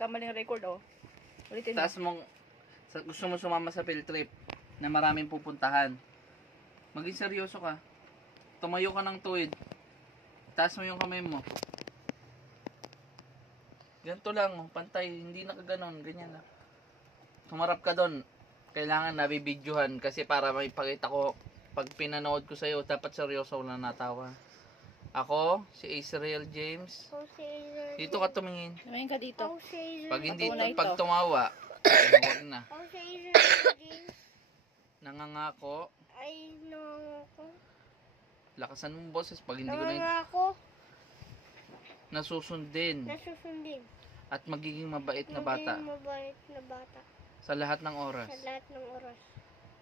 nagkamaling record, oh. Ulitin mo. Taas mong, gusto mo sumama sa field trip na maraming pupuntahan. Maging seryoso ka. Tumayo ka ng tuwid. Taas mo yung kamay mo. Ganito lang, oh, pantay. Hindi nakaganon, ganyan lang. Tumarap ka doon. Kailangan nabibidyohan kasi para may pakita ko. Pag pinanood ko sa'yo, dapat seryoso na natawa. Ako, si Israel James. Dito ka tumingin. Tumingin ka dito. Pag hindi, Patunay pag ito. tumawa, huwag na. Nangangako. Ay, no ako. Lakasan mong boses pag hindi ko na Nangangako. nasusundin Nasusundin. at magiging mabait na bata Maging mabait na bata. sa lahat ng oras. Sa lahat ng oras.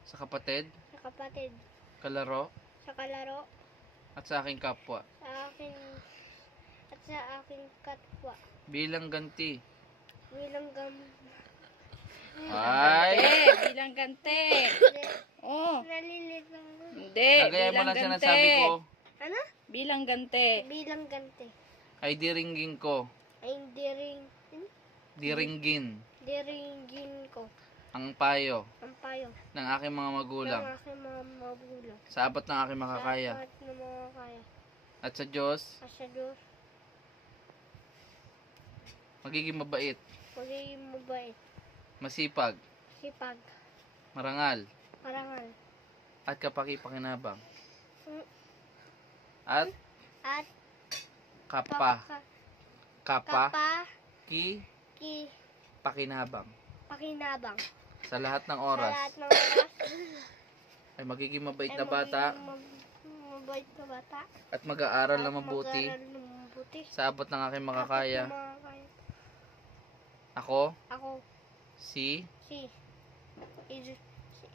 Sa kapatid, Sa kapatid. kalaro, Sa kalaro. at sa aking kapwa. Sa akin. At sa aking kapwa. Bilang ganti. Bilang Ay! Bilang gante. Oh. Nalilito. Hindi. Kagaya mo Bilang lang gante. sinasabi ko, Ano? Bilang gante. Bilang gante. ay diringgin ko, Ay diringgin diringgin ko. ang payo Ang payo. ng aking mga magulang Ng aking mga magulang. sa abot ng aking makakaya. Sa lahat ng mga kaya. At sa Diyos, At sa Diyos. magiging mabait, Magiging mabait. masipag, Sipag. marangal, Parangal. at kapaki-pakinabang. Mm. At At kapa, kapa. ki, Ki. pakinabang. Pakinabang. Sa lahat ng Sa oras, lahat ng oras. ay magiging mabait Ay na bata mabait na bata. at mag-aaral na At mabuti mag-aaral ng mabuti. sa abot ng aking makakaya. Abot ng makakaya. Ako, Ako. si, Si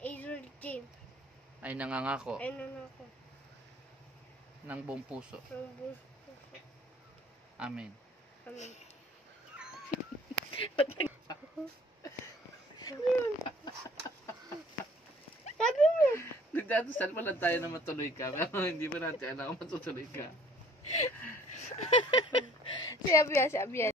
Israel James. ay nangangako Ay nanako. ng buong puso. Ng buso. Amen. Amen. Sabi mo. Nagdadasal pa lang tayo na matuloy ka, pero hindi ba natin alam kung matutuloy ka? Si Abia, si Abia.